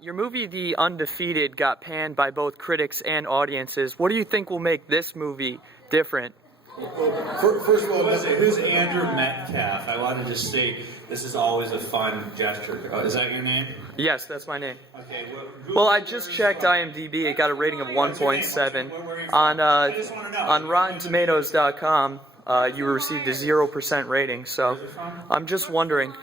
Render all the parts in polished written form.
Your movie, The Undefeated, got panned by both critics and audiences. What do you think will make this movie different? Well, first of all, this is Andrew Metcalf. I want to just state this is always a fun gesture. Oh, is that your name? Yes, that's my name. Okay. Well, I just checked IMDb. It got a rating of 1.7. On RottenTomatoes.com, you received a 0% rating. So I'm just wondering.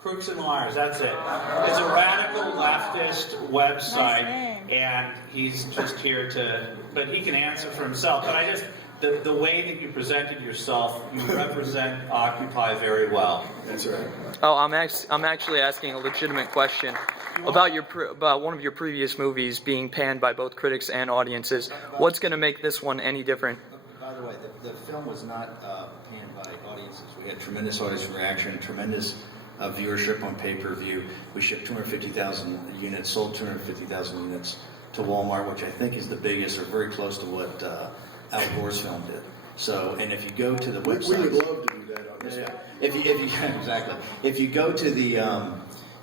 Crooks and Liars, that's it. It's a radical leftist website, and he's just here to, but he can answer for himself. But I just, the way that you presented yourself, you represent Occupy very well. That's right. Oh, I'm actually asking a legitimate question about one of your previous movies being panned by both critics and audiences. What's going to make this one any different? By the way, the film was not panned by audiences. We had tremendous audience reaction, tremendous viewership on pay-per-view. We shipped 250,000 units, sold 250,000 units to Walmart, which I think is the biggest, or very close to what Al Gore's film did. So, and if you go to the website, we would love to do that on this. Yeah. If you exactly, if you go to the,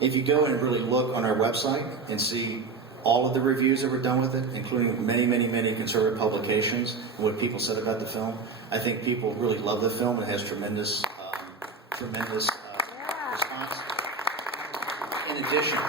if you go and really look on our website and see all of the reviews that were done with it, including many conservative publications and what people said about the film, I think people really love the film. It has tremendous response. In addition,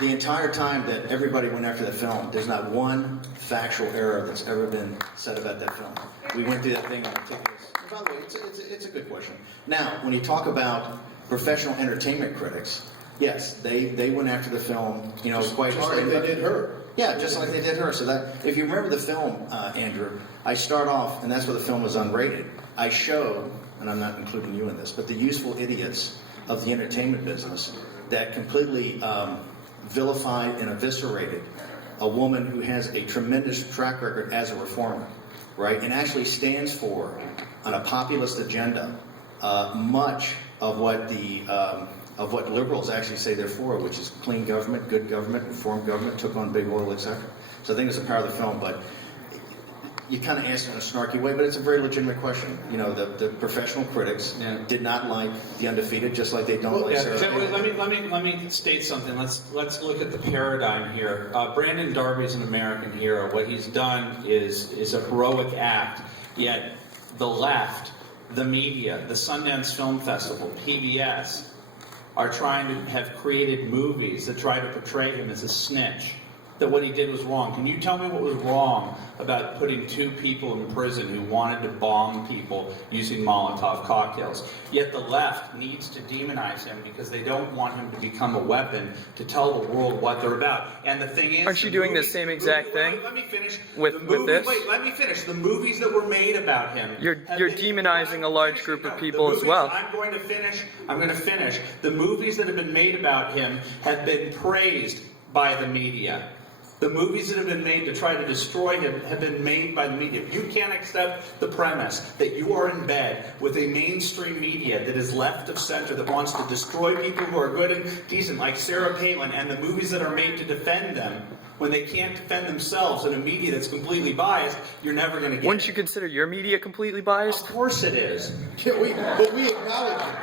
the entire time that everybody went after the film, there's not one factual error that's ever been said about that film. We went through that thing on meticulous. By the way, it's a good question. Now, when you talk about professional entertainment critics, yes, they went after the film, quite just like they did her. Yeah, just like they did her. So that, if you remember the film, Andrew, I start off, and that's where the film was unrated. I show, and I'm not including you in this, but the useful idiots of the entertainment business that completely vilified and eviscerated a woman who has a tremendous track record as a reformer, right? And actually stands for, on a populist agenda, much of what what liberals actually say they're for, which is clean government, good government, reformed government, took on big oil, etc. So I think it's the power of the film, but you kind of asked it in a snarky way, but it's a very legitimate question. The professional critics did not like The Undefeated, just like they don't like Sarah Palin. Let me state something. Let's look at the paradigm here. Brandon Darby's an American hero. What he's done is a heroic act. Yet the left, the media, the Sundance Film Festival, PBS, are trying to have created movies that try to portray him as a snitch. That what he did was wrong. Can you tell me what was wrong about putting two people in prison who wanted to bomb people using Molotov cocktails? Yet the left needs to demonize him because they don't want him to become a weapon to tell the world what they're about. And the thing is, aren't you doing the same exact thing? Let me finish. With this? Wait, let me finish. The movies that were made about him. You're demonizing a large group of people as well. I'm going to finish. The movies that have been made about him have been praised by the media. The movies that have been made to try to destroy him have been made by the media. You can't accept the premise that you are in bed with a mainstream media that is left of center, that wants to destroy people who are good and decent, like Sarah Palin, and the movies that are made to defend them, when they can't defend themselves in a media that's completely biased. You're never going to get Wouldn't you consider your media completely biased? Of course it is. But we acknowledge it.